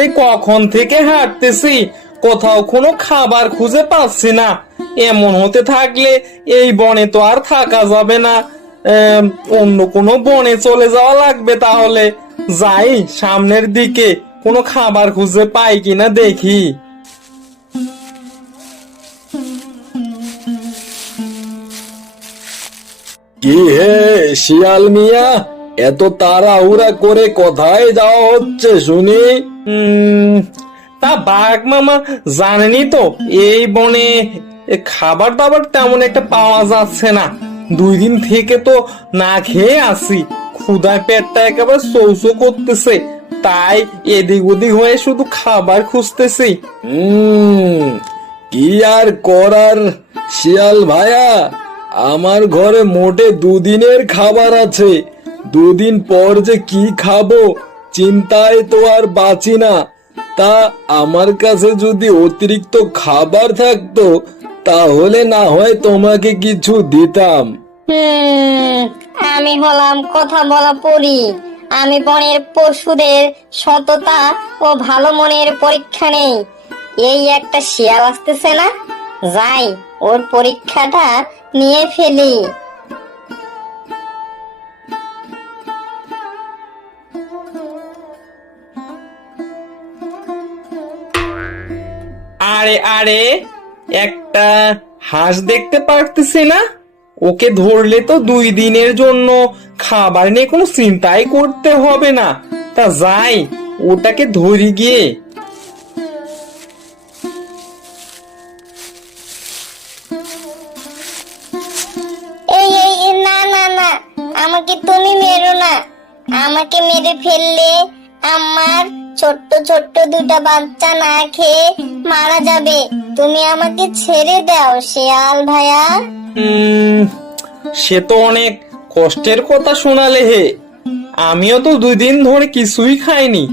সেই কখন থেকে হাঁটতেছি, কোথাও কোনো খাবার খুঁজে পাচ্ছি না। এমন হতে থাকলে এই বনে তো আর থাকা যাবে না। অন্য কোনো বনে চলে যাওয়া লাগবে। তাহলে যাই সামনের দিকে, কোনো খাবার খুঁজে পাই কিনা দেখি। কি হে শিয়াল মিয়া, এত তাড়াহুড়া করে কোথায় যাওয়া হচ্ছে শুনি? উম তা বাঘ মামা, জানেনই তো এই বনে খাবার দাবার তেমন একটা পাওয়া যাচ্ছে না। 2 দিন থেকে তো না খেয়ে আছি, ক্ষুধায় পেটটা একেবারে চৌচো করতেছে। তাই এদিক ওদিক হয়ে শুধু খাবার খুঁজতেছি। কি আর করার শিয়াল ভাইয়া, আমার ঘরে মোটে 2 দিনের খাবার আছে। 2 দিন পর যে কি খাবো চিন্তায় তো আর বাঁচি না। তা আমার কাছে যদি অতিরিক্ত খাবার থাকতো তাহলে না হয় তোমাকে কিছু দিতাম। আমি হলাম কথা বলা পরী। আমি বনের পশুদের সততা ও ভালো মনের পরীক্ষা নেই। এই একটা শিয়াল আসতেছে না, যাই ওর পরীক্ষাটা নিয়ে ফেলি। আরে আরে, একটা হাঁস দেখতে পারতেছি না? ওকে ধরলে তো 2 দিনের জন্য খাবার নিয়ে কোনো চিন্তাই করতে হবে না। তা যাই, ওটাকে ধরি গিয়ে। এই এই এই, না না না, আমাকে তুমি মেরো না। আমাকে মেরে ফেললে আমার ছোট্ট ছোট্ট 2টা বাচ্চা না খেয়ে মারা যাবে। তুমি আমাকে ছেড়ে দাও শিয়াল ভাইয়া। সে তো অনেক কষ্টের কথা শোনালে হে। আমিও তো 2 দিন ধরে কিছুই খাইনি,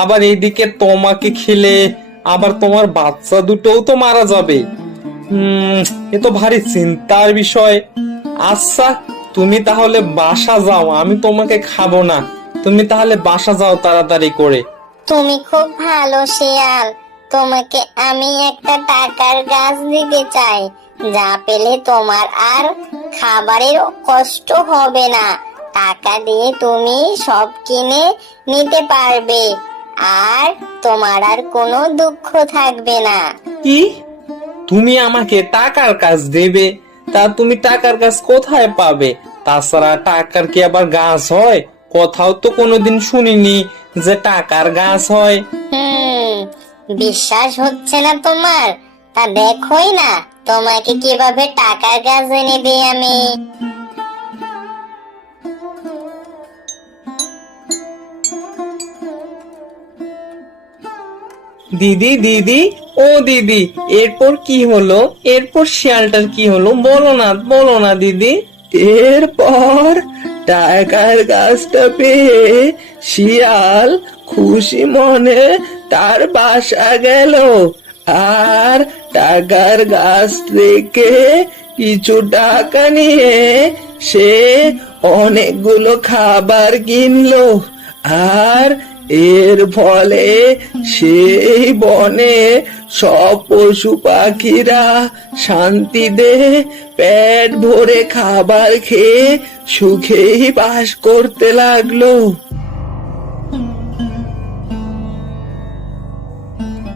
আবার এইদিকে তোমাকে খেলে আবার তোমার বাচ্চা দুটোও তো মারা যাবে। এ তো ভারী চিন্তার বিষয়। আচ্ছা, তুমি তাহলে বাসা যাও, আমি তোমাকে খাবো না। তুমি তাহলে বাসা যাও তাড়াতাড়ি করে। তুমি খুব ভালো শিয়াল, তোমাকে আমি একটা টাকার গাছ দিতে চাই, যা পেলে তোমার আর খাবারের কষ্ট হবে না। টাকা দিয়ে তুমি সব কিনে নিতে পারবে, আর তোমার আর কোনো দুঃখ থাকবে না। কি, তুমি আমাকে টাকার কাজ দেবে? তা তুমি টাকার কাজ কোথায় পাবে? তাছাড়া টাকার কি আবার গাছ হয়? কোথাও তো কোনোদিন শুনিনি যে টাকার গাছ হয়। বিশ্বাস হচ্ছে না তোমার? তা দেখোই না তোমাকে কিভাবে টাকার গাছ এনে দিই আমি। দিদি দিদি, ও দিদি, এরপর কি হলো? এরপর শিয়ালটার কি হলো? বলো না দিদি। এরপর টাকার গাছটা পেয়ে শিয়াল খুশি মনে তার বাসা গেল, আর টাকার গাছ থেকে কিছু টাকা নিয়ে সে অনেকগুলো খাবার কিনলো। আর এর ফলে সেই বনে সব পশু পাখিরা শান্তিতে পেট ভরে খাবার খেয়ে সুখেই বাস করতে লাগলো।